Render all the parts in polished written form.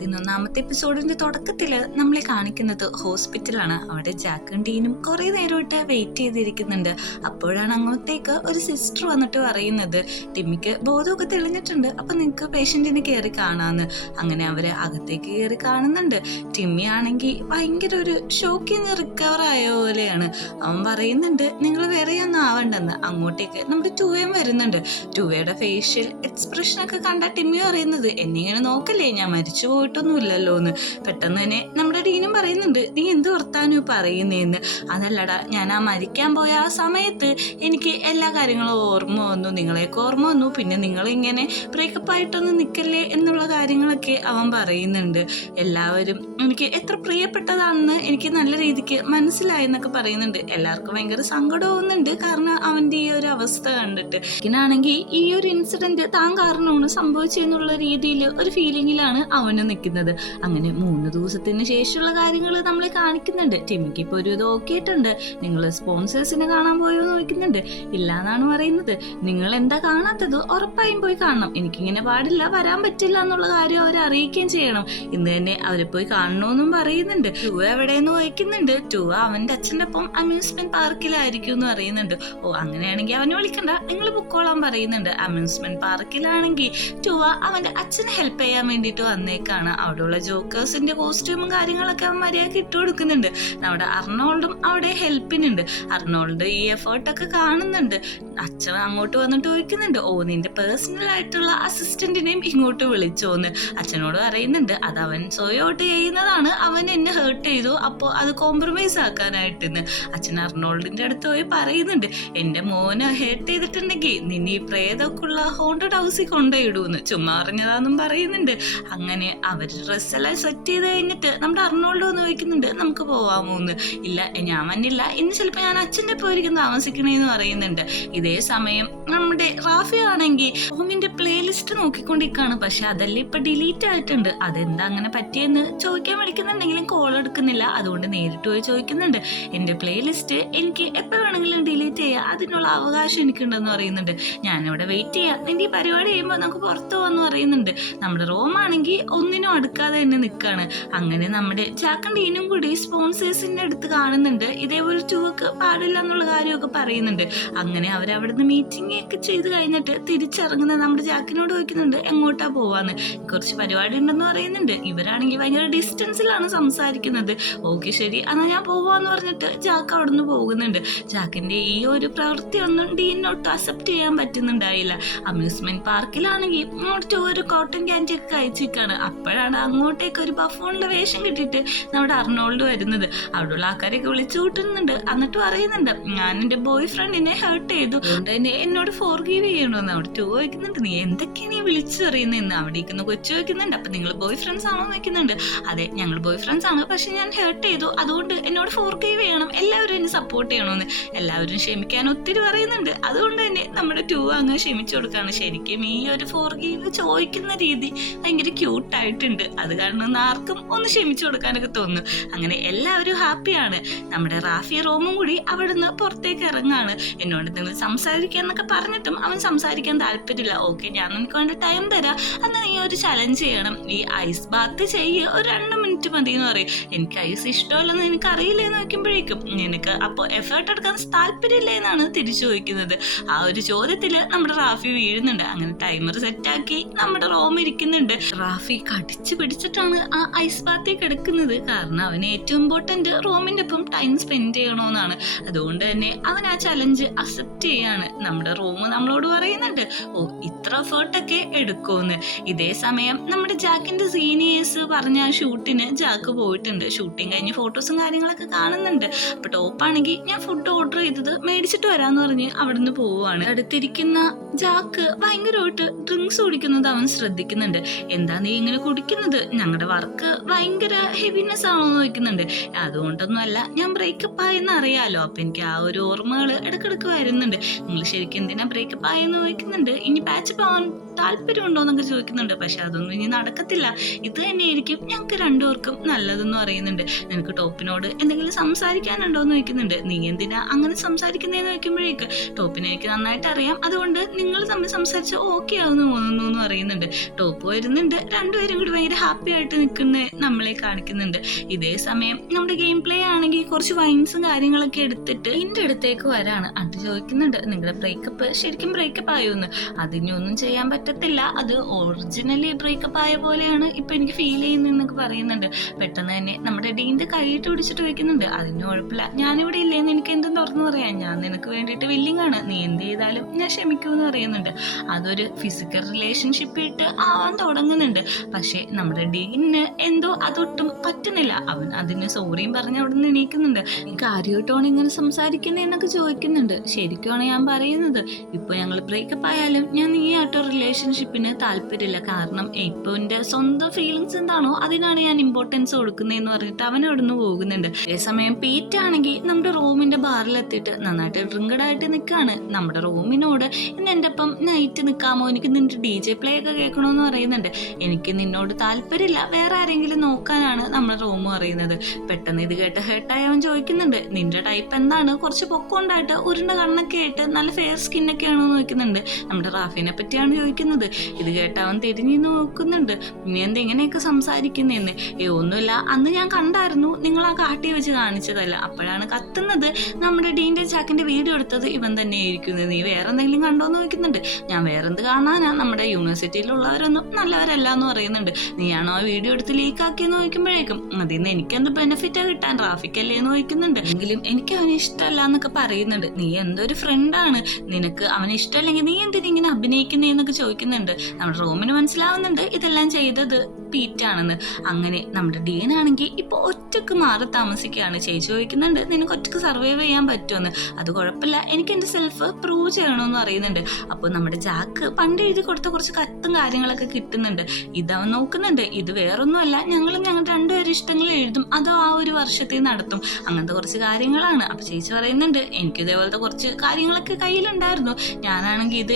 11ാമത്തെ എപ്പിസോഡിന്റെ തുടക്കത്തില് നമ്മളെ കാണിക്കുന്നത് ഹോസ്പിറ്റലാണ്. അവിടെ ജാക്കും ഡീനും കുറെ നേരമായിട്ട് വെയിറ്റ് ചെയ്തിരിക്കുന്നുണ്ട്. അപ്പോഴാണ് അങ്ങോട്ടേക്ക് ഒരു സിസ്റ്റർ വന്നിട്ട് പറയുന്നത്, ടിമ്മിക്ക് ബോധമൊക്കെ തെളിഞ്ഞിട്ടുണ്ട്, അപ്പൊ നിങ്ങക്ക് പേഷ്യന്റിനെ കയറി കാണാന്ന്. അങ്ങനെ അവര് അകത്തേക്ക് കയറി കാണുന്നുണ്ട്. ടിമ്മി ആണെങ്കിൽ ഭയങ്കര ഒരു ഷോക്കിന്ന് റിക്കവർ ആയ പോലെയാണ്. അവൻ പറയുന്നുണ്ട്, നിങ്ങൾ വേറെ ഒന്നും ആവണ്ടെന്ന്. അങ്ങോട്ടേക്ക് നമ്മുടെ ടൂവയും വരുന്നുണ്ട്. ടൂവയുടെ ഫേഷ്യൽ എക്സ്പ്രഷൻ ഒക്കെ കണ്ട ടിമ്മി പറയുന്നത്, എന്നെ ഇങ്ങനെ നോക്കല്ലേ, ഞാൻ മരിച്ചു പോയിട്ടൊന്നുമില്ലല്ലോ എന്ന്. പെട്ടെന്ന് തന്നെ നമ്മുടെ ഡീനും പറയുന്നുണ്ട്, നീ എന്ത് വർത്താനോ പറയുന്നേന്ന്. അതല്ലടാ, ഞാൻ ആ മരിക്കാൻ പോയ ആ സമയത്ത് എനിക്ക് എല്ലാ കാര്യങ്ങളും ഓർമ്മ വന്നു, നിങ്ങളെയൊക്കെ ഓർമ്മ വന്നു, പിന്നെ നിങ്ങളിങ്ങനെ ബ്രേക്കപ്പ് ആയിട്ടൊന്നും നിൽക്കല്ലേ എന്നുള്ള കാര്യങ്ങളൊക്കെ അവൻ പറയുന്നുണ്ട്. എല്ലാവരും എനിക്ക് എത്ര പ്രിയപ്പെട്ടതാണെന്ന് എനിക്ക് നല്ല രീതിക്ക് മനസ്സിലായി എന്നൊക്കെ പറയുന്നുണ്ട്. എല്ലാവർക്കും ഭയങ്കര സങ്കടമാവുന്നുണ്ട്, കാരണം അവൻ്റെ ഈ ഒരു അവസ്ഥ കണ്ടിട്ട്. ഇതിനാണെങ്കിൽ ഈ ഒരു ഇൻസിഡന്റ് താൻ കാരണമാണ് സംഭവിച്ചെന്നുള്ള രീതിയിൽ ഒരു ഫീലിങ്ങിലാണ് അവന് നിൽക്കുന്നത്. അങ്ങനെ 3 ദിവസത്തിന് ശേഷമുള്ള കാര്യങ്ങൾ നമ്മളെ കാണിക്കുന്നുണ്ട്. ടിമ്മിക്ക് ഇപ്പോൾ ഒരു ഇത് ഓക്കിയിട്ടുണ്ട്. നിങ്ങൾ സ്പോൺസേഴ്സിനെ കാണാൻ പോയോ എന്ന് ചോദിക്കുന്നുണ്ട്. ഇല്ല എന്നാണ് പറയുന്നത്. നിങ്ങൾ എന്താ കാണാത്തത്, ഉറപ്പായും പോയി കാണണം. എനിക്കിങ്ങനെ പാടില്ല, വരാൻ പറ്റില്ല എന്നുള്ള കാര്യം അവരെ അറിയിക്കുകയും ചെയ്യണം. ഇന്ന് തന്നെ അവരെ പോയി കാണണമെന്നും പറയുന്നുണ്ട്. ടൂവ എവിടെയെന്ന് ചോദിക്കുന്നുണ്ട്. ടൂവ അവന്റെ അച്ഛൻ്റെ ഒപ്പം അമ്യൂസ്മെന്റ് പാർക്കിലായിരിക്കും എന്ന് പറയുന്നുണ്ട്. ഓ, അങ്ങനെയാണെങ്കിൽ അവനെ വിളിക്കണ്ട, നിങ്ങൾ പൊക്കോളാൻ പറയുന്നുണ്ട്. അമ്യൂസ്മെന്റ് പാർക്കിലാണെങ്കിൽ ടൂവ അവന്റെ അച്ഛനെ ഹെൽപ്പ് ചെയ്യാൻ വേണ്ടിയിട്ട് വന്നേക്കാണ്. അവിടെയുള്ള ജോക്കേഴ്സിന്റെ കോസ്റ്റ്യൂമും കാര്യങ്ങളൊക്കെ അവൻ മര്യാദക്ക് ഇട്ട് കൊടുക്കുന്നുണ്ട്. നമ്മുടെ അർണോൾഡും അവിടെ ഹെൽപ്പിനുണ്ട്. അർണോൾഡ് ഈ എഫേർട്ടൊക്കെ കാണുന്നുണ്ട്. അച്ഛൻ അങ്ങോട്ട് വന്നിട്ട് ചോദിക്കുന്നുണ്ട്, ഓ, നിന്റെ പേഴ്സണൽ ആയിട്ടുള്ള അസിസ്റ്റന്റിനെയും ഇങ്ങോട്ട് വിളിച്ചോന്ന്. അച്ഛനോട് പറയുന്നുണ്ട്, അത് അവൻ സ്വയോട്ട് ചെയ്യുന്നതാണ്, അവൻ എന്നെ ഹേർട്ട് ചെയ്തു, അപ്പോൾ അത് കോംപ്രമൈസ് ആക്കാനായിട്ടെന്ന്. അച്ഛൻ അർണോൾഡിന്റെ അടുത്ത് പോയി പറയുന്നുണ്ട്, എന്റെ മോനെ ഹേർട്ട് ചെയ്തിട്ടുണ്ടെങ്കിൽ നിന്നെ ഈ പ്രേതമൊക്കെയുള്ള ഹോണ്ടഡ് ഹൗസിൽ കൊണ്ടുപോയിടൂന്ന്. ചുമ്മാ പറഞ്ഞതാന്നും പറയുന്നുണ്ട്. അങ്ങനെ അവർ ഡ്രസ്സെല്ലാം സെറ്റ് ചെയ്ത് കഴിഞ്ഞിട്ട് നമ്മുടെ അർണോൾഡ് വന്ന് ചോദിക്കുന്നുണ്ട്, നമുക്ക് പോവാമോ എന്ന്. ഇല്ല, ഞാൻ വന്നില്ല, ഇന്ന് ചിലപ്പോൾ ഞാൻ അച്ഛൻ്റെ പോയിരിക്കും താമസിക്കണേന്ന് പറയുന്നുണ്ട്. ഇതേ സമയം നമ്മുടെ റാഫി ആണെങ്കിൽ ഹോമിന്റെ പ്ലേലിസ്റ്റ് നോക്കിക്കൊണ്ടിരിക്കുകയാണ്. പക്ഷെ അതെല്ലാം ഇപ്പൊ ഡിലീറ്റ് ആയിട്ടുണ്ട്. അതെന്താ അങ്ങനെ പറ്റിയെന്ന് ചോദിക്കാൻ വിളിക്കുന്നുണ്ടെങ്കിലും കോൾ എടുക്കുന്നില്ല. അതുകൊണ്ട് നേരിട്ട് പോയി ചോദിക്കുന്നുണ്ട്, എന്റെ പ്ലേലിസ്റ്റ് എനിക്ക് എപ്പോൾ വേണമെങ്കിലും ഡിലീറ്റ് ചെയ്യാം, അതിനുള്ള അവകാശം എനിക്കുണ്ടെന്ന് പറയുന്നുണ്ട്. ഞാനിവിടെ വെയിറ്റ് ചെയ്യാം, നിന്റെ ഈ പരിപാടി ചെയ്യുമ്പോൾ നമുക്ക് പുറത്തു പോകാന്ന് പറയുന്നുണ്ട്. നമ്മുടെ റോമാണെങ്കിൽ ഒന്നിനും അടുക്കാതെ തന്നെ നിൽക്കുകയാണ്. അങ്ങനെ നമ്മുടെ ജാക്കും ഡീനും കൂടി സ്പോൺസേഴ്സിന്റെ അടുത്ത് കാണുന്നുണ്ട്. ഇതേപോലെ ടൂവക്ക് പാടില്ല എന്നുള്ള കാര്യമൊക്കെ പറയുന്നുണ്ട്. അങ്ങനെ അവരവിടുന്ന് മീറ്റിംഗ് ഒക്കെ ചെയ്ത് കഴിഞ്ഞിട്ട് തിരിച്ചിറങ്ങുന്നത് നമ്മുടെ ജാക്കിനോട് ചോദിക്കുന്നുണ്ട്, എങ്ങോട്ടാ പോവാന്ന്. കുറച്ച് പരിപാടി ഉണ്ടെന്ന് പറയുന്നുണ്ട്. ഇവരാണെങ്കിൽ ഭയങ്കര ഡിസ്റ്റൻസിലാണ് സംസാരിക്കുന്നത്. ഓക്കെ ശരി, എന്നാൽ ഞാൻ പോവാന്ന് പറഞ്ഞിട്ട് ജാക്ക് അവിടുന്ന് പോകുന്നുണ്ട്. ജാക്കിന്റെ ഈ ഒരു പ്രവൃത്തി ഒന്നും ഡീനൊട്ട് അക്സെപ്റ്റ് ചെയ്യാൻ പറ്റുന്നുണ്ടായില്ല. അമ്യൂസ്മെന്റ് പാർക്കിലാണെങ്കിൽ അങ്ങോട്ട് ഒരു കോട്ടൺ ക്യാൻഡി ഒക്കെ കഴിച്ചിരിക്കുകയാണ്. അപ്പോഴാണ് അങ്ങോട്ടേക്ക് ഒരു ബഫൂണിന്റെ വേഷം കിട്ടിയിട്ട് നമ്മുടെ അർണോൾഡ് വരുന്നത്. അവിടെയുള്ള ആൾക്കാരെയൊക്കെ വിളിച്ചു കൂട്ടുന്നുണ്ട്. എന്നിട്ട് പറയുന്നുണ്ട്, ഞാൻ എൻ്റെ ബോയ് ഫ്രണ്ടിനെ ഹേർട്ട് ചെയ്തു, അതുകൊണ്ട് തന്നെ എന്നോട് ഫോർഗീവ് ചെയ്യണമെന്ന്. അവിടെ ടൂ ചോദിക്കുന്നുണ്ട്, നീ എന്തൊക്കെയാണ് ഈ വിളിച്ചു പറയുന്നതെന്ന്. അവിടെ ഇരിക്കുന്ന കൊച്ചു ചോദിക്കുന്നുണ്ട്, അപ്പൊ നിങ്ങൾ ബോയ് ഫ്രണ്ട്സ് ആണോ എന്ന് ചോദിക്കുന്നുണ്ട്. അതെ, ഞങ്ങൾ ബോയ് ഫ്രണ്ട്സ് ആണ്, പക്ഷെ ഞാൻ ഹേർട്ട് ചെയ്തു, അതുകൊണ്ട് എന്നോട് ഫോർഗീവ് ചെയ്യണം, എല്ലാവരും എന്നെ സപ്പോർട്ട് ചെയ്യണമെന്ന്. എല്ലാവരും ക്ഷമിക്കാൻ ഒത്തിരി പറയുന്നുണ്ട്. അതുകൊണ്ട് തന്നെ നമ്മുടെ ടൂ അങ്ങ് ക്ഷമിച്ചു കൊടുക്കുകയാണ്. ശരിക്കും ഈ ഒരു ഫോർഗീവ് ചോദിക്കുന്ന രീതി ഭയങ്കര ക്യൂട്ടായിട്ടുണ്ട്. അത് കാരണം ആർക്കും ഒന്ന് ക്ഷമിച്ചു കൊടുക്കാനൊക്കെ തോന്നുന്നു. അങ്ങനെ എല്ലാവരും ഹാപ്പിയാണ്. നമ്മുടെ റാഫി റോമും കൂടി അവിടുന്ന് പുറത്തേക്ക് ഇറങ്ങാണ്. എന്നോട് നിങ്ങൾ സംസാരിക്കാന്നൊക്കെ പറഞ്ഞിട്ടും അവൻ സംസാരിക്കാൻ താല്പര്യമില്ല. ഓക്കെ, ഞാൻ നിനക്ക് വേണ്ടി ടൈം തരാം, അന്ന് നീ ഒരു ചലഞ്ച് ചെയ്യണം, ഈ ഐസ് ബാത്ത് ചെയ്യ്, ഒരു 2 മിനിറ്റ് മതി എന്ന് പറയും. എനിക്ക് ഐസ് ഇഷ്ടമല്ലെന്ന് എനിക്ക് അറിയില്ലേന്ന് നോക്കുമ്പോഴേക്കും നിനക്ക് അപ്പോൾ എഫേർട്ട് എടുക്കാൻ താല്പര്യമില്ലേ എന്നാണ് തിരിച്ചു ചോദിക്കുന്നത്. ആ ഒരു ചോദ്യത്തിൽ നമ്മുടെ റാഫി വീഴുന്നുണ്ട്. അങ്ങനെ ടൈമർ സെറ്റാക്കി നമ്മുടെ റോം ഇരിക്കുന്നുണ്ട്. റാഫി കടിച്ചു പിടിച്ചിട്ടാണ് ആ ഐസ് ബാത്തേക്ക് എടുക്കുന്നത്. കാരണം അവന് ഏറ്റവും ഇമ്പോർട്ടന്റ് റോമിന്റെ ഒപ്പം ടൈം സ്പെൻഡ് ചെയ്യണമെന്നാണ്. അതുകൊണ്ട് തന്നെ അവൻ ആ ചലഞ്ച് അക്സെപ്റ്റ് ചെയ്യാണ്. നമ്മുടെ റോം നമ്മളോട് പറയുന്നുണ്ട്, ഓ, ഇത്ര എഫേർട്ടൊക്കെ എടുക്കുമെന്ന്. ഇതേ സമയം നമ്മുടെ ജാക്കിന്റെ സീനിയേഴ്സ് പറഞ്ഞ ആ ഷൂട്ടിന് ജാക്ക് പോയിട്ടുണ്ട്. ഷൂട്ടിങ് കഴിഞ്ഞ് ഫോട്ടോസും കാര്യങ്ങളൊക്കെ കാണുന്നുണ്ട്. അപ്പൊ ടോപ്പാണെങ്കിൽ ഞാൻ ഫുഡ് ഓർഡർ ചെയ്തത് മേടിച്ചിട്ട് വരാന്ന് പറഞ്ഞ് അവിടുന്ന് പോവുകയാണ്. അടുത്തിരിക്കുന്ന ജാക്ക് ഭയങ്കരമായിട്ട് ഡ്രിങ്ക്സ് കുടിക്കുന്നത് അവൻ ശ്രദ്ധിക്കുന്നുണ്ട്. എന്താ നീ ഇങ്ങനെ കുടിക്കുന്നത്, ഞങ്ങളുടെ വർക്ക് ഭയങ്കര ഹെവിനെസ് ആണോ എന്ന് ചോദിക്കുന്നുണ്ട്. അതുകൊണ്ടൊന്നും അല്ല, ഞാൻ ബ്രേക്കപ്പ് ആയെന്ന് അറിയാലോ, അപ്പൊ എനിക്ക് ആ ഒരു ഓർമ്മകൾ ഇടക്കിടക്ക് വരുന്നുണ്ട്. നിങ്ങൾ ശരിക്കും എന്തിനാ ബ്രേക്കപ്പ് ആയെന്ന് ചോദിക്കുന്നുണ്ട്. ഇനി പാച്ചപ്പ് ആവാൻ താല്പര്യമുണ്ടോ എന്നൊക്കെ ചോദിക്കുന്നുണ്ട്. പക്ഷെ അതൊന്നും ഇനി നടക്കത്തില്ല, ഇത് തന്നെയായിരിക്കും ഞങ്ങൾക്ക് രണ്ടുപേർക്കും നല്ലതെന്ന് പറയുന്നുണ്ട്. നിനക്ക് ടോപ്പിനോട് എന്തെങ്കിലും സംസാരിക്കാനുണ്ടോ എന്ന് ചോദിക്കുന്നുണ്ട്. നീ എന്തിനാ അങ്ങനെ സംസാരിക്കുന്നതെന്ന് ചോദിക്കുമ്പോഴേക്ക് ടോപ്പിനെ എനിക്ക് നന്നായിട്ട് അറിയാം, അതുകൊണ്ട് നിങ്ങൾ തമ്മിൽ സംസാരിച്ച് ഓക്കെ ആവുന്നു തോന്നുന്നു എന്ന് പറയുന്നുണ്ട്. ടോപ്പ് വരുന്നുണ്ട്, രണ്ടുപേരും കൂടി ഭയങ്കര ഹാപ്പി ആയിട്ട് നിൽക്കുന്ന നമ്മളെ കാണിക്കുന്നുണ്ട്. ഇതേ സമയം നമ്മുടെ ഗെയിം പ്ലേ ആണെങ്കിൽ കുറച്ച് വൈൻസും കാര്യങ്ങളൊക്കെ എടുത്തിട്ട് എൻ്റെ അടുത്തേക്ക് വരാണ്. അത് ചോദിക്കുന്നുണ്ട്, നിങ്ങളുടെ ബ്രേക്കപ്പ് ശരിക്കും ബ്രേക്കപ്പ് ആയോ എന്ന്. അതിനൊന്നും ചെയ്യാൻ പറ്റത്തില്ല, അത് ഒറിജിനലി ബ്രേക്കപ്പ് ആയ പോലെയാണ് ഇപ്പൊ എനിക്ക് ഫീൽ ചെയ്യുന്നതെന്നൊക്കെ പറയുന്നുണ്ട്. പെട്ടെന്ന് തന്നെ നമ്മുടെ ഡീൻ്റെ കൈയിട്ട് പിടിച്ചിട്ട് വെക്കുന്നുണ്ട്. അതിന് കുഴപ്പമില്ല, ഞാനിവിടെ ഇല്ലേന്ന് എനിക്ക് എന്തും തുറന്നു പറയാം, ഞാൻ നിനക്ക് വേണ്ടിയിട്ട് വില്ലിങ് ആണ്, നീ എന്ത് ചെയ്താലും ഞാൻ ക്ഷമിക്കുമെന്ന് പറയുന്നുണ്ട്. അതൊരു ഫിസിക്കൽ റിലേഷൻഷിപ്പ് ഇട്ട് ആവാൻ തുടങ്ങുന്നുണ്ട്. പക്ഷേ നമ്മുടെ ഡീനിന് എന്തോ അതൊട്ടും പറ്റുന്നില്ല. അവൻ അതിന് സോറിയും പറഞ്ഞ് അവിടെ നിന്ന് എണീക്കുന്നുണ്ട്. കാര്യമായിട്ടാണ് ഇങ്ങനെ സംസാരിക്കുന്നതെന്നൊക്കെ ചോദിക്കുന്നുണ്ട്. ശരിക്കുമാണ് ഞാൻ പറയുന്നത്, ഇപ്പൊ ഞങ്ങൾ ബ്രേക്കപ്പ് ആയാലും ഞാൻ ഈ ആട്ടോ റിലേഷൻഷിപ്പിന് താല്പര്യമില്ല. കാരണം ഇപ്പൊ എൻ്റെ സ്വന്തം ഫീലിങ്സ് എന്താണോ അതിനാണ് ഞാൻ ഇമ്പോർട്ടൻസ് കൊടുക്കുന്നതെന്ന് പറഞ്ഞിട്ട് അവൻ അവിടെ നിന്ന് പോകുന്നുണ്ട്. അതേസമയം പീറ്റ് ആണെങ്കിൽ നമ്മുടെ റൂമിന്റെ ബാറിലെത്തിയിട്ട് നന്നായിട്ട് ഡ്രിങ്കഡ് ആയിട്ട് നിൽക്കുകയാണ്. നമ്മുടെ റൂമിനോട് ഇന്ന് എൻ്റെ ഒപ്പം നൈറ്റ് നിൽക്കാമോ, എനിക്ക് നിന്റെ DJ പ്ലേ ഒക്കെ കേൾക്കണമെന്ന് പറയുന്നുണ്ട്. എനിക്ക് നിന്നോട് താല്പര്യമില്ല, വേറെ ആരെങ്കിലും നോക്കാനാണ് നമ്മുടെ റൂം പറയുന്നത്. പെട്ടെന്ന് ഇത് കേട്ട് ഹേർട്ടായി അവൻ ചോദിക്കുന്നുണ്ട്, നിന്റെ ടൈപ്പ് എന്താണ്, കുറച്ച് പൊക്കമുണ്ടായിട്ട് ഉരുണ്ട കണ്ണൊക്കെ ആയിട്ട് നല്ല ഫെയർ സ്കിന്നൊക്കെ ആണോ എന്ന് ചോദിക്കുന്നുണ്ട്. നമ്മുടെ റാഫിനെ പറ്റിയാണ് ചോദിക്കുന്നത്. ഇത് കേട്ട് അവൻ തിരിഞ്ഞു നോക്കുന്നുണ്ട്. നീ എന്തെങ്ങനെയൊക്കെ സംസാരിക്കുന്നതെന്ന്. ഒന്നുമില്ല, അന്ന് ഞാൻ കണ്ടായിരുന്നു, നിങ്ങൾ ആ കാട്ടി വെച്ച് കാണിച്ചതല്ല. അപ്പോഴാണ് കത്തുന്നത്, നമ്മുടെ ഡീൻ്റെ ചാക്കിന്റെ വീഡിയോ എടുത്തത് ഇവൻ തന്നെ ആയിരിക്കുന്നത്. നീ വേറെ എന്തെങ്കിലും കണ്ടോന്ന് ചോദിക്കുന്നുണ്ട്. ഞാൻ വേറെന്ത് കാണാനാ, നമ്മുടെ യൂണിവേഴ്സിറ്റിയിലുള്ളവരൊന്നും നല്ലവരല്ല എന്ന് പറയുന്നുണ്ട്. നീയാണോ ആ വീഡിയോ എടുത്ത് ലീക്കാക്കിയെന്ന് ചോദിക്കുമ്പോഴേക്കും അതിൽ നിന്ന് എനിക്കെന്ത് ബെനിഫിറ്റാ കിട്ടാൻ, റാഫിക്കല്ലേ എന്ന് ചോദിക്കുന്നുണ്ട്. എങ്കിലും എനിക്ക് അവനെ ഇഷ്ടമല്ല എന്നൊക്കെ പറയുന്നുണ്ട്. നീ എന്തൊരു ഫ്രണ്ടാണ്, നിനക്ക് അവനെ ഇഷ്ടമല്ലെങ്കിൽ നീ എന്തിനാ ഇങ്ങനെ അഭിനയിക്കുന്നതെന്നൊക്കെ ചോദിക്കുന്നുണ്ട്. നമ്മുടെ റൂമിന് മനസ്സിലാവുന്നുണ്ട് ഇതെല്ലാം ചെയ്തത് പീറ്റാണെന്ന്. അങ്ങനെ നമ്മുടെ ഡീനാണെങ്കിൽ ഇപ്പോൾ ഒറ്റക്ക് മാറി താമസിക്കുകയാണ്. ചേച്ചി ചോദിക്കുന്നുണ്ട്, നിനക്ക് ഒറ്റക്ക് സർവൈവ് ചെയ്യാൻ പറ്റുമെന്ന്. അത് കുഴപ്പമില്ല, എനിക്ക് എൻ്റെ സെൽഫ് പ്രൂവ് ചെയ്യണമെന്ന് പറയുന്നുണ്ട്. അപ്പോൾ നമ്മുടെ ജാക്ക് പണ്ട് എഴുതി കൊടുത്ത കുറച്ച് കത്തും കാര്യങ്ങളൊക്കെ കിട്ടുന്നുണ്ട്. ഇതവൻ നോക്കുന്നുണ്ട്. ഇത് വേറൊന്നുമല്ല, ഞങ്ങൾ രണ്ടുപേരും ഇഷ്ടങ്ങൾ എഴുതും, അതോ ആ ഒരു വർഷത്തിൽ നടത്തും, അങ്ങനത്തെ കുറച്ച് കാര്യങ്ങളാണ്. അപ്പോൾ ചേച്ചി പറയുന്നുണ്ട്, എനിക്ക് ഇതേപോലത്തെ കുറച്ച് കാര്യങ്ങളൊക്കെ കയ്യിലുണ്ടായിരുന്നു. ഞാനാണെങ്കിൽ ഇത്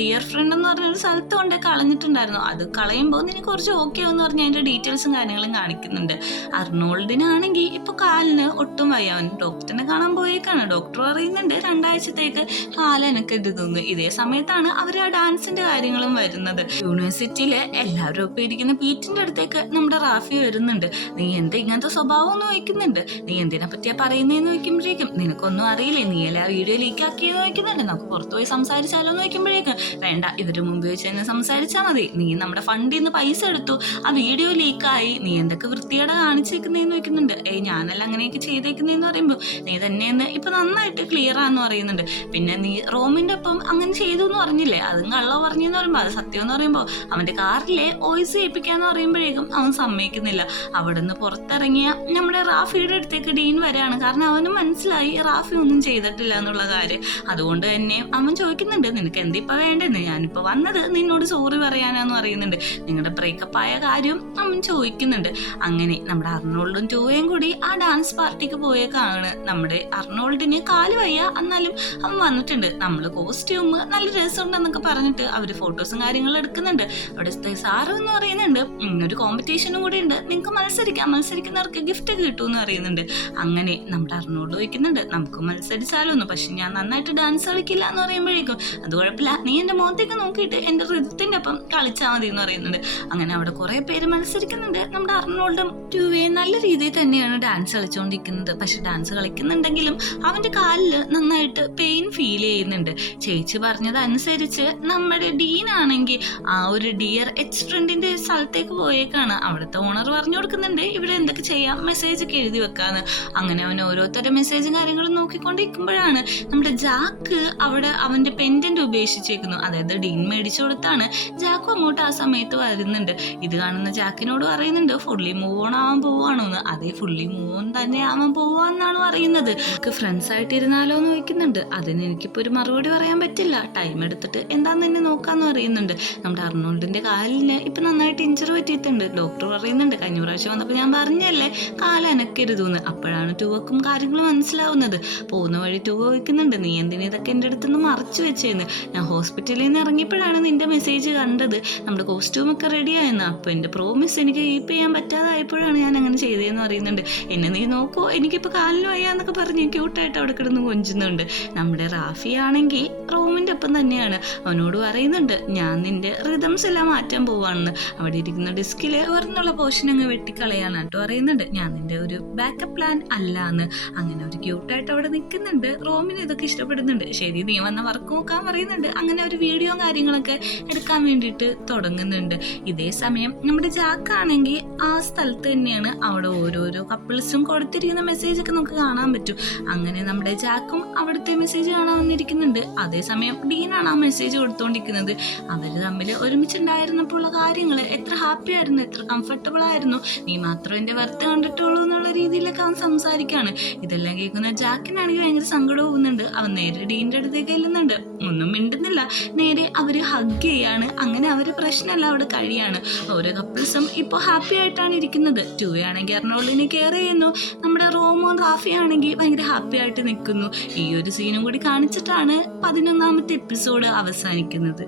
ഡിയർ ഫ്രണ്ട് എന്ന് പറഞ്ഞൊരു സ്ഥലത്ത് കൊണ്ട് കളഞ്ഞിട്ടുണ്ടായിരുന്നു. അത് കളയുമ്പോൾ നിനക്ക് കുറച്ച് ഓക്കെ എന്ന് പറഞ്ഞ് അതിൻ്റെ ഡീറ്റെയിൽസും കാര്യങ്ങളും കാണിക്കുന്നുണ്ട്. അർണോൾഡിനാണെങ്കിൽ ഇപ്പോൾ കാലിന് ഒട്ടും വയ്യ. അവൻ ഡോക്ടറിനെ കാണാൻ പോയേക്കാണ്. ഡോക്ടർ പറയുന്നുണ്ട് 2 ആഴ്ചത്തേക്ക് കാലനൊക്കെ ഇടുന്നു. ഇതേ സമയത്താണ് അവർ ആ ഡാൻസിന്റെ കാര്യങ്ങളും വരുന്നത്. യൂണിവേഴ്സിറ്റിയിലെ എല്ലാവരും ഒപ്പം ഇരിക്കുന്ന പീറ്റിന്റെ അടുത്തേക്ക് നമ്മുടെ റാഫി വരുന്നുണ്ട്. നീ എന്താ ഇങ്ങനത്തെ സ്വഭാവം എന്ന് ചോദിക്കുന്നുണ്ട്. നീ എന്തിനെ പറ്റിയാ പറയുന്നതെന്ന് ചോദിക്കുമ്പോഴേക്കും നിനക്കൊന്നും അറിയില്ലേ, നീ എല്ലാ വീഡിയോ ലീക്കാക്കിയെന്ന് ചോദിക്കുന്നുണ്ട്. നമുക്ക് പുറത്തു പോയി സംസാരിച്ചാലോ എന്ന് ചോദിക്കുമ്പോഴേക്കും വേണ്ട, ഇവര് മുമ്പ് വെച്ച് തന്നെ സംസാരിച്ചാൽ മതി. നീ നമ്മുടെ ഫണ്ടിൽ നിന്ന് പൈസ എടുത്തു, ആ വീഡിയോ ലീക്കായി, നീ എന്തൊക്കെ വൃത്തിയോടെ കാണിച്ചേക്കുന്നതെന്ന് ചോദിക്കുന്നുണ്ട്. ഞാനല്ല അങ്ങനെയൊക്കെ ചെയ്തേക്കുന്നതെന്ന് പറയുമ്പോൾ നീ തന്നെയെന്ന് ഇപ്പൊ നന്നായിട്ട് ക്ലിയർ ആന്ന് പറയുന്നുണ്ട്. പിന്നെ നീ റോമിന്റെ ഒപ്പം അങ്ങനെ ചെയ്തു എന്ന് പറഞ്ഞില്ലേ, അതും കള്ള പറഞ്ഞെന്ന് പറയുമ്പോൾ അത് സത്യം എന്ന് പറയുമ്പോൾ അവന്റെ കാറിലെ വോയിസ് ഏൽപ്പിക്കാന്ന് പറയുമ്പോഴേക്കും അവൻ സമ്മതിക്കുന്നില്ല. അവിടെ നിന്ന് പുറത്തിറങ്ങിയ നമ്മുടെ റാഫിയുടെ അടുത്തേക്ക് ഡീൻ വരാണ്. കാരണം അവന് മനസ്സിലായി റാഫി ഒന്നും ചെയ്തിട്ടില്ല എന്നുള്ള കാര്യം. അതുകൊണ്ട് തന്നെ അവൻ ചോദിക്കുന്നുണ്ട്, നിനക്ക് എന്തിപ്പോ വേണ്ടെന്ന്. ഞാനിപ്പോ വന്നത് നിന്നോട് സോറി പറയാനാന്ന് പറയുന്നുണ്ട്. നിങ്ങളുടെ ബ്രേക്കപ്പ് ആയ കാര്യം അവൻ ചോദിക്കുന്നുണ്ട്. അങ്ങനെ നമ്മുടെ അർണോൾഡും ടൂവയും കൂടി ആ ഡാൻസ് പാർട്ടിക്ക് പോയേക്കാണ്. നമ്മുടെ അർണോൾഡിന് കാല് വയ്യ, എന്നാലും അവൻ വന്നിട്ടുണ്ട്. നമ്മള് കോസ്റ്റ്യൂം നല്ല രസമുണ്ടെന്നൊക്കെ പറഞ്ഞിട്ട് അവര് ഫോട്ടോസും കാര്യങ്ങളും എടുക്കുന്നുണ്ട്. അവിടെ സാറ് എന്ന് പറയുന്നുണ്ട്, ഒരു കോമ്പറ്റീഷനും കൂടി ഉണ്ട്, നിങ്ങൾക്ക് മത്സരിക്കുന്നവർക്ക് ഗിഫ്റ്റ് കിട്ടുമെന്ന് പറയുന്നുണ്ട്. അങ്ങനെ നമ്മുടെ അർണോൾഡ് ചോദിക്കുന്നുണ്ട്, നമുക്ക് മത്സരിച്ചാലൊന്നും, പക്ഷെ ഞാൻ നന്നായിട്ട് ഡാൻസ് കളിക്കില്ല എന്ന് പറയുമ്പോഴേക്കും അത് കുഴപ്പമില്ല, നീ എൻ്റെ മുഖത്തേക്ക് നോക്കിയിട്ട് എൻ്റെ ഹൃദയത്തിൻ്റെ ഒപ്പം കളിച്ചാൽ മതി എന്ന് പറയുന്നുണ്ട്. അങ്ങനെ അവിടെ കുറെ പേര് മത്സരിക്കുന്നുണ്ട്. നമ്മുടെ അർണോൾഡും ടൂവയും നല്ല രീതിയിൽ തന്നെയാണ് ഡാൻസ് കളിച്ചുകൊണ്ടിരിക്കുന്നത്. പക്ഷെ ഡാൻസ് കളിക്കുന്നുണ്ടെങ്കിലും അവന്റെ കാലില് നന്നായിട്ട് പെയിൻ ഫീൽ ചെയ്യുന്നുണ്ട്. ചേച്ചി പറഞ്ഞതനുസരിച്ച് നമ്മുടെ ഡീൻ ആണെങ്കിൽ ആ ഒരു ഡിയർ എക്സ് ഫ്രണ്ടിന്റെ സ്ഥലത്തേക്ക് പോയേക്കാണ്. അവിടുത്തെ ഓണർ പറഞ്ഞു കൊടുക്കുന്നുണ്ട് ഇവിടെ എന്തൊക്കെ ചെയ്യാം, മെസ്സേജ് ഒക്കെ എഴുതി വെക്കാന്ന്. അങ്ങനെ അവൻ ഓരോരുത്തരുടെ മെസ്സേജും കാര്യങ്ങളും നോക്കിക്കൊണ്ടിരിക്കുമ്പോഴാണ് നമ്മുടെ ജാക്ക് അവിടെ അവന്റെ പെൻഡന്റ് ഉപേക്ഷിച്ചേക്കുന്നു. അതായത് ഡീൻ മേടിച്ചു കൊടുത്താണ്. ജാക്കും അങ്ങോട്ട് ആ സമയത്ത് വരുന്നുണ്ട്. ഇത് ഇത് കാണുന്ന ജാക്കിനോട് പറയുന്നുണ്ട് ഫുള്ളി മൂവ് ഓൺ ആവാൻ പോവാണോന്ന്. അതേ ഫുള്ളി മൂവ് ഓൺ തന്നെ ആവാൻ പോവാന്നാണ് പറയുന്നത്. ഫ്രണ്ട്സ് ആയിട്ട് ഇരുന്നാലോ എന്ന് ചോദിക്കുന്നുണ്ട്. അതിന് എനിക്കിപ്പോൾ ഒരു മറുപടി പറയാൻ പറ്റില്ല, ടൈം എടുത്തിട്ട് എന്താന്ന് തന്നെ നോക്കാന്ന് പറയുന്നുണ്ട്. നമ്മുടെ അർണോൾഡിന്റെ കാലിന് ഇപ്പൊ നന്നായിട്ട് ഇഞ്ചറി പറ്റിയിട്ടുണ്ട്. ഡോക്ടർ പറയുന്നുണ്ട് കഴിഞ്ഞ പ്രാവശ്യം വന്നപ്പോൾ ഞാൻ പറഞ്ഞല്ലേ കാല് അനക്കരുതെന്ന്. അപ്പോഴാണ് ടൂവക്കും കാര്യങ്ങൾ മനസ്സിലാവുന്നത്. പോകുന്ന വഴി ടൂവ ചോദിക്കുന്നുണ്ട് നീ എന്തിനാ ഇതൊക്കെ എൻ്റെ അടുത്തുനിന്ന് മറച്ചു വെച്ചേന്ന്. ഞാൻ ഹോസ്പിറ്റലിൽ നിന്ന് ഇറങ്ങിയപ്പോഴാണ് നിന്റെ മെസ്സേജ് കണ്ടത്, നമ്മുടെ കോസ്റ്റ്യൂമൊക്കെ റെഡിയായെന്ന്. അപ്പോൾ എൻ്റെ പ്രോമിസ് എനിക്ക് കീപ്പ് ചെയ്യാൻ പറ്റാതായപ്പോഴാണ് ഞാൻ അങ്ങനെ ചെയ്തതെന്ന് പറയുന്നുണ്ട്. എന്നെ നീ നോക്കോ എനിക്കിപ്പോൾ കാലിന് വയ്യാന്നൊക്കെ പറഞ്ഞ് ക്യൂട്ടായിട്ട് അവിടെ കിടന്ന് കൊഞ്ചുന്നുണ്ട്. നമ്മുടെ റാഫി ആണെങ്കിൽ റോമിൻ്റെ ഒപ്പം തന്നെയാണ്. അവനോട് പറയുന്നുണ്ട് ഞാൻ നിന്റെ റിതംസ് എല്ലാം മാറ്റാൻ പോവാണെന്ന്. അവിടെ ഇരിക്കുന്ന ഡിസ്കിൽ ഓർന്നുള്ള പോർഷൻ അങ്ങ് വെട്ടിക്കളയാനാണ് കേട്ടോ പറയുന്നുണ്ട്. ഞാൻ നിന്റെ ഒരു ബാക്കപ്പ് പ്ലാൻ അല്ല എന്ന്. അങ്ങനെ ഒരു ക്യൂട്ടായിട്ട് അവിടെ നിൽക്കുന്നുണ്ട്. റോമിന് ഇതൊക്കെ ഇഷ്ടപ്പെടുന്നുണ്ട്. ശരി നീ വന്ന വർക്ക് നോക്കാൻ പറയുന്നുണ്ട്. അങ്ങനെ ഒരു വീഡിയോ കാര്യങ്ങളൊക്കെ എടുക്കാൻ വേണ്ടിയിട്ട് തുടങ്ങുന്നുണ്ട്. ഇതേ സമയം നമ്മുടെ ജാക്കാണെങ്കിൽ ആ സ്ഥലത്ത് തന്നെയാണ്. അവിടെ ഓരോരോ കപ്പിൾസും കൊടുത്തിരിക്കുന്ന മെസ്സേജ് ഒക്കെ നമുക്ക് കാണാൻ പറ്റും. അങ്ങനെ നമ്മുടെ ജാക്കും അവിടുത്തെ മെസ്സേജ് കാണാൻ വന്നിരിക്കുന്നുണ്ട്. അതേസമയം ഡീനാണ് ആ മെസ്സേജ് കൊടുത്തോണ്ടിരിക്കുന്നത്. അവര് തമ്മിൽ ഒരുമിച്ചുണ്ടായിരുന്നപ്പോൾ ഉള്ള കാര്യങ്ങൾ എത്ര ഹാപ്പി ആയിരുന്നു, എത്ര കംഫർട്ടബിൾ ആയിരുന്നു, നീ മാത്രം എന്റെ വർത്ത് കണ്ടിട്ടുള്ളൂ എന്നുള്ള രീതിയിലൊക്കെ അവൻ സംസാരിക്കാണ്. ഇതെല്ലാം കേൾക്കുന്ന ജാക്കിനാണെങ്കിൽ ഭയങ്കര സങ്കടം പോകുന്നുണ്ട്. അവൻ നേരെ ഡീൻ്റെ അടുത്തേക്ക് ചെല്ലുന്നുണ്ട്. ഒന്നും മിണ്ടുന്നില്ല, നേരെ അവര് ഹഗ് ചെയ്യാണ്. അങ്ങനെ അവര് പ്രശ്നമല്ല അവിടെ കഴിയാണ്. ഓരോ കപ്പിൾസും ഇപ്പോൾ ഹാപ്പി ആയിട്ടാണ് ഇരിക്കുന്നത്. ടൂയാണെങ്കിൽ അർണോൾഡിനെ കെയർ ചെയ്യുന്നു. നമ്മുടെ റോമോ റാഫി ആണെങ്കിൽ ഭയങ്കര ഹാപ്പി ആയിട്ട് നിൽക്കുന്നു. ഈ ഒരു സീനും കൂടി കാണിച്ചിട്ടാണ് 11ാമത്തെ എപ്പിസോഡ് അവസാനിക്കുന്നത്.